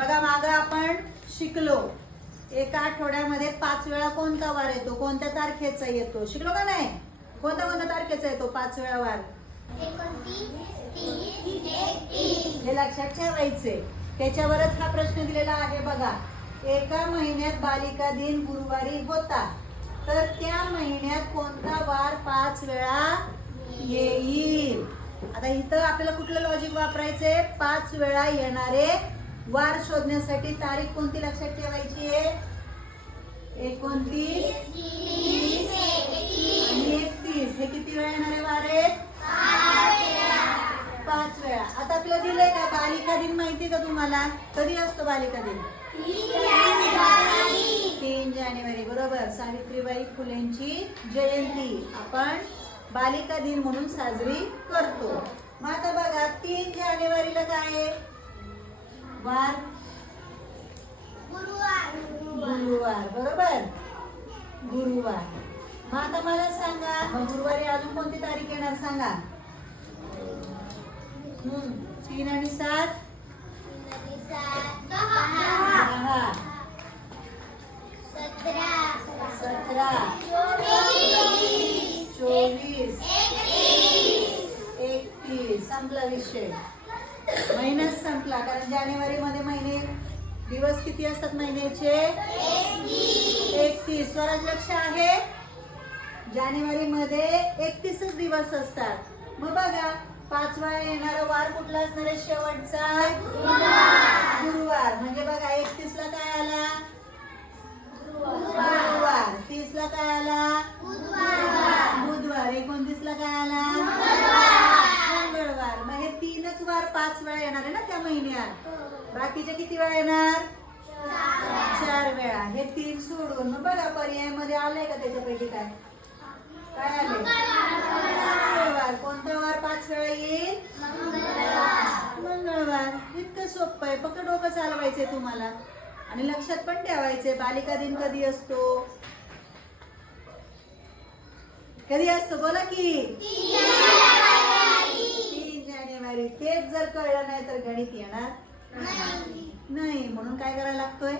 बघा मागे आपण शिकलो एका आठवड्यामध्ये 5 वेळा कोणता वार येतो, कोणत्या तारखेचा येतो, शिकलो का नाही? कोणत्या कोणत्या तारखेचा येतो 5 वेळा वार? 29, 30, 31. हे लक्षात ठेवायचे. त्याच्यावरच हा प्रश्न दिलेला आहे बघा. एका महिन्यात बालिका दिन गुरुवारी होता, तर त्या महिन्यात कोणता वार 5 वेळा येईल? आता इथं आपल्याला कुठलं लॉजिक वापरायचे? 5 वेळा येणारे वार शोधण्यासाठी तारीख कोणती लक्षात ठेवायची आहे? 29, 30 आणि 31. हे किती वेळा येणारे वार आहेत? 5 वेळा. आता आपल्याला दिलंय का बालिका दिन? माहिती का तुम्हाला? कधी असतो बालिका दिन? 3 जानेवारी. बरोबर. सावित्रीबाई फुलेंची जयंती आपण बालिका दिन म्हणून साजरी करतो. मग आता बघा 3 जानेवारीला काय आहे? वार गुरुवार. बरोबर, गुरुवार. मग आता मला सांगा, मग गुरुवारी अजून कोणती तारीख येणार सांगा? 3 आणि 7 10 17 24 31. संपला विषय. महिनाच संपला. कारण जानेवारी मध्ये महिने दिवस किती असतात महिन्याचे? 31. स्वराज लक्ष आहे? जानेवारी मध्ये 31च दिवस असतात. मग बघा 5 वेळा येणारा वार कुठला असणार आहे? शेवटचा गुरुवार. म्हणजे बघा 31 ला काय आला? गुरुवार. 30 ला काय आला? बुधवार. 29 ला काय आला? मंगळवार. मग हे 3च वार 5 वेळा येणार आहे ना त्या महिन्यात. बाकीचे किती वेळा येणार? 4 वेळा. हे 3 सोडून मग बघा पर्याय मध्ये आलंय का त्याच्यापैकी काय काय आले? मंगळवार. कोणता वार 5 वेळा येईल? मंगळवार. इतकं सोपं आहे. फक्त डोकं चालवायचंय तुम्हाला आणि लक्षात पण ठेवायचे. बालिका दिन कधी असतो? कधी असतो बोला की? 3 जानेवारी. तेच जर कळलं नाही तर गणित येणार नाही. म्हणून काय करायला लागतोय?